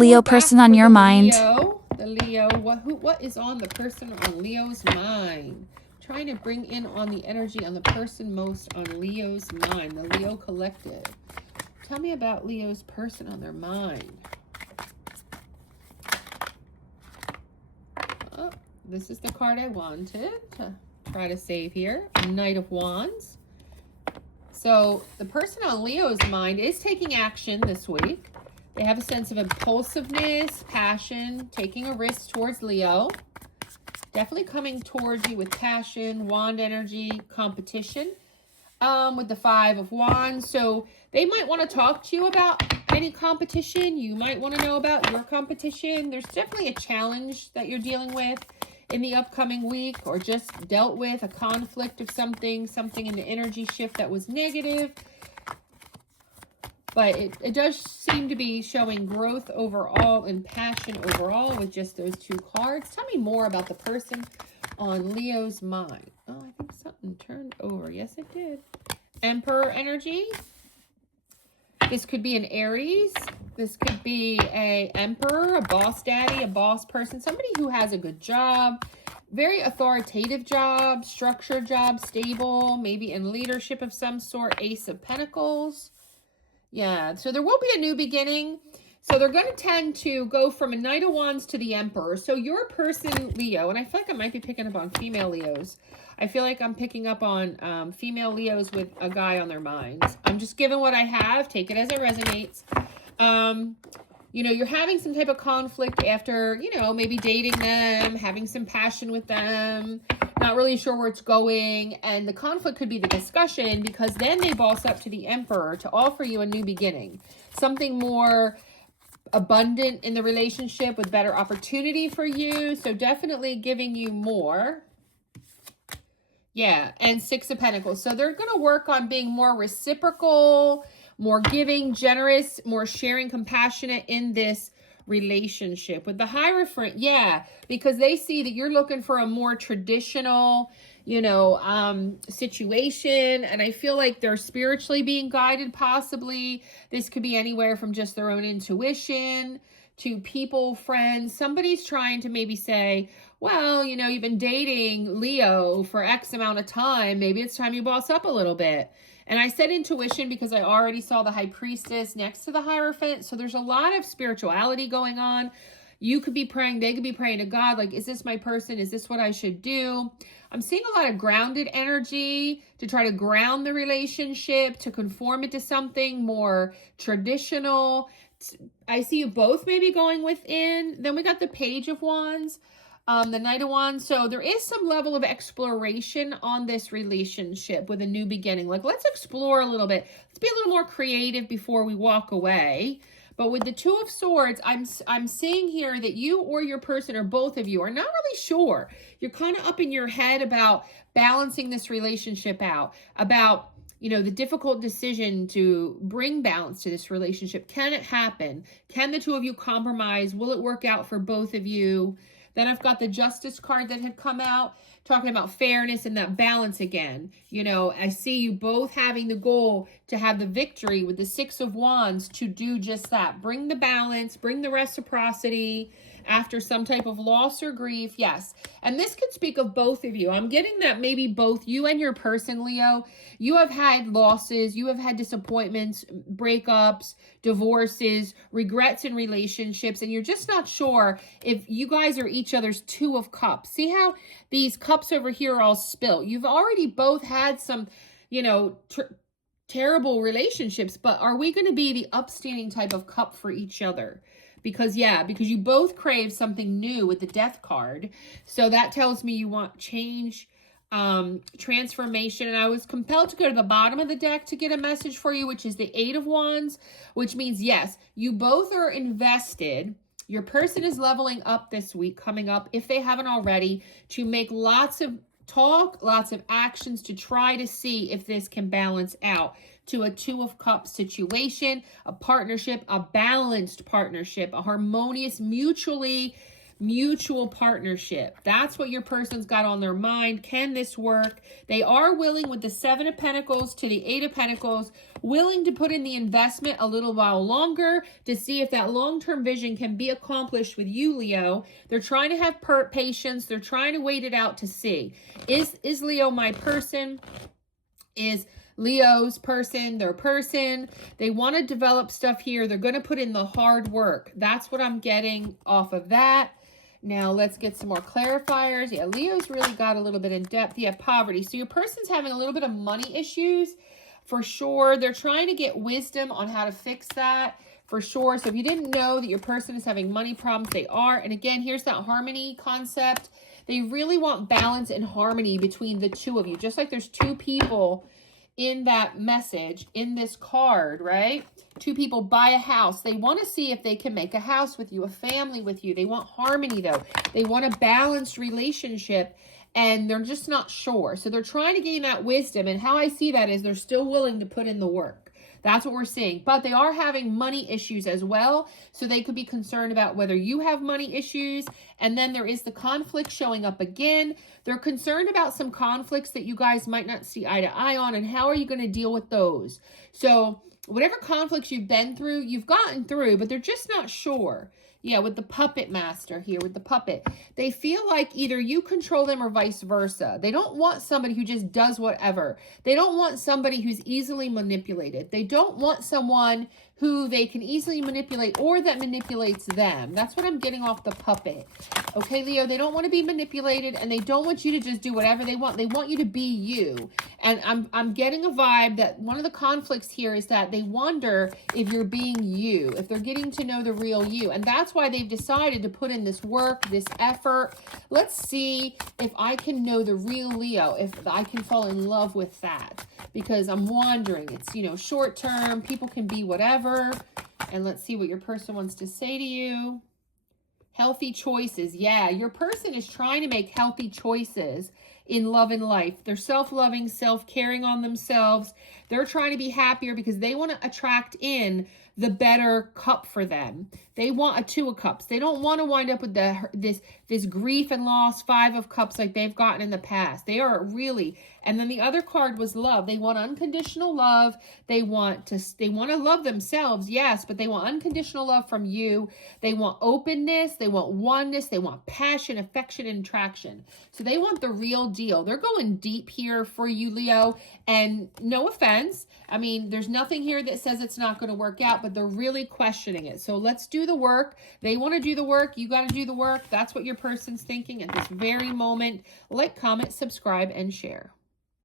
Leo person on your mind? The Leo. What is on the person on Leo's mind? Trying to bring in on the energy on the person most on Leo's mind. The Leo collective. Tell me about Leo's person on their mind. Oh, this is the card I wanted to try to save here. Knight of Wands. So the person on Leo's mind is taking action this week. They have a sense of impulsiveness, passion, taking a risk towards Leo. Definitely coming towards you with passion, wand energy, competition. With the 5 of Wands. So they might want to talk to you about any competition. You might want to know about your competition. There's definitely a challenge that you're dealing with in the upcoming week, or just dealt with a conflict of something in the energy shift that was negative. But it does seem to be showing growth overall and passion overall with just those 2 cards. Tell me more about the person on Leo's mind. Oh, I think something turned over. Yes, it did. Emperor energy. This could be an Aries. This could be a emperor, a boss daddy, a boss person, somebody who has a good job, very authoritative job, structured job, stable, maybe in leadership of some sort. Ace of Pentacles. Yeah, so there will be a new beginning. So they're going to tend to go from a Knight of Wands to the Emperor. So your person, Leo, and I feel like I might be picking up on female Leos. I feel like I'm picking up on female Leos with a guy on their minds. I'm just giving what I have. Take it as it resonates. You know, you're having some type of conflict after, you know, maybe dating them, having some passion with them, not really sure where it's going. And the conflict could be the discussion, because then they boss up to the Emperor to offer you a new beginning. Something more abundant in the relationship with better opportunity for you. So definitely giving you more. Yeah, and 6 of Pentacles. So they're going to work on being more reciprocal, more giving, generous, more sharing, compassionate in this relationship. With the Hierophant, yeah, because they see that you're looking for a more traditional, you know, situation. And I feel like they're spiritually being guided, possibly. This could be anywhere from just their own intuition to people, friends. Somebody's trying to maybe say, well, you know, you've been dating Leo for X amount of time. Maybe it's time you boss up a little bit. And I said intuition because I already saw the High Priestess next to the Hierophant. So there's a lot of spirituality going on. You could be praying, they could be praying to God, like, is this my person? Is this what I should do? I'm seeing a lot of grounded energy to try to ground the relationship, to conform it to something more traditional. I see you both maybe going within. Then we got the Page of Wands. The Knight of Wands. So there is some level of exploration on this relationship with a new beginning. Like, let's explore a little bit. Let's be a little more creative before we walk away. But with the 2 of Swords, I'm seeing here that you or your person, or both of you, are not really sure. You're kind of up in your head about balancing this relationship out, about, you know, the difficult decision to bring balance to this relationship. Can it happen? Can the 2 of you compromise? Will it work out for both of you? Then I've got the Justice card that had come out, talking about fairness and that balance again. You know, I see you both having the goal to have the victory with the 6 of Wands to do just that. Bring the balance, bring the reciprocity after some type of loss or grief. Yes. And this could speak of both of you. I'm getting that maybe both you and your person, Leo, you have had losses, you have had disappointments, breakups, divorces, regrets in relationships, and you're just not sure if you guys are each other's 2 of Cups. See how these cups over here are all spilt? You've already both had some, you know, terrible relationships, but are we going to be the upstanding type of cup for each other? Because, yeah, because you both crave something new with the Death card. So that tells me you want change, transformation. And I was compelled to go to the bottom of the deck to get a message for you, which is the 8 of Wands, which means, yes, you both are invested. Your person is leveling up this week, coming up, if they haven't already, to make lots of talk, lots of actions to try to see if this can balance out to a 2 of Cups situation, a partnership, a balanced partnership, a harmonious, mutually mutual partnership. That's what your person's got on their mind. Can this work? They are willing, with the Seven of Pentacles to the Eight of Pentacles, willing to put in the investment a little while longer to see if that long-term vision can be accomplished with you, Leo. They're trying to have patience. They're trying to wait it out to see. Is Leo my person? Is Leo's person their person? They want to develop stuff here. They're going to put in the hard work. That's what I'm getting off of that. Now, let's get some more clarifiers. Yeah, Leo's really got a little bit in depth. Yeah, poverty. So your person's having a little bit of money issues for sure. They're trying to get wisdom on how to fix that for sure. So if you didn't know that your person is having money problems, they are. And again, here's that harmony concept. They really want balance and harmony between the two of you. Just like there's two people in that message, in this card, right? Two people buy a house. They want to see if they can make a house with you, a family with you. They want harmony, though. They want a balanced relationship, and they're just not sure. So they're trying to gain that wisdom, and how I see that is they're still willing to put in the work. That's what we're seeing. But they are having money issues as well. So they could be concerned about whether you have money issues. And then there is the conflict showing up again. They're concerned about some conflicts that you guys might not see eye to eye on. And how are you going to deal with those? So whatever conflicts you've been through, you've gotten through, but they're just not sure. Yeah, with the puppet master here, with the puppet. They feel like either you control them or vice versa. They don't want somebody who just does whatever. They don't want somebody who's easily manipulated. They don't want someone who they can easily manipulate or that manipulates them. That's what I'm getting off the puppet. Okay, Leo, they don't want to be manipulated, and they don't want you to just do whatever they want. They want you to be you. And I'm getting a vibe that one of the conflicts here is that they wonder if you're being you, if they're getting to know the real you. And that's why they've decided to put in this work, this effort. Let's see if I can know the real Leo, if I can fall in love with that. Because I'm wondering, it's, you know, short term, people can be whatever. And let's see what your person wants to say to you. Healthy choices. Yeah, your person is trying to make healthy choices in love and life. They're self-loving, self-caring on themselves. They're trying to be happier because they want to attract in the better cup for them. They want a Two of Cups. They don't want to wind up with this grief and loss, Five of Cups like they've gotten in the past. They are really, and then the other card was love. They want unconditional love. They want to love themselves, yes, but they want unconditional love from you. They want openness. They want oneness. They want passion, affection, and attraction. So they want the real deal. They're going deep here for you, Leo. And no offense, I mean, there's nothing here that says it's not going to work out, but they're really questioning it. So let's do the work. They want to do the work. You got to do the work. That's what your person's thinking at this very moment. Like, comment, subscribe, and share.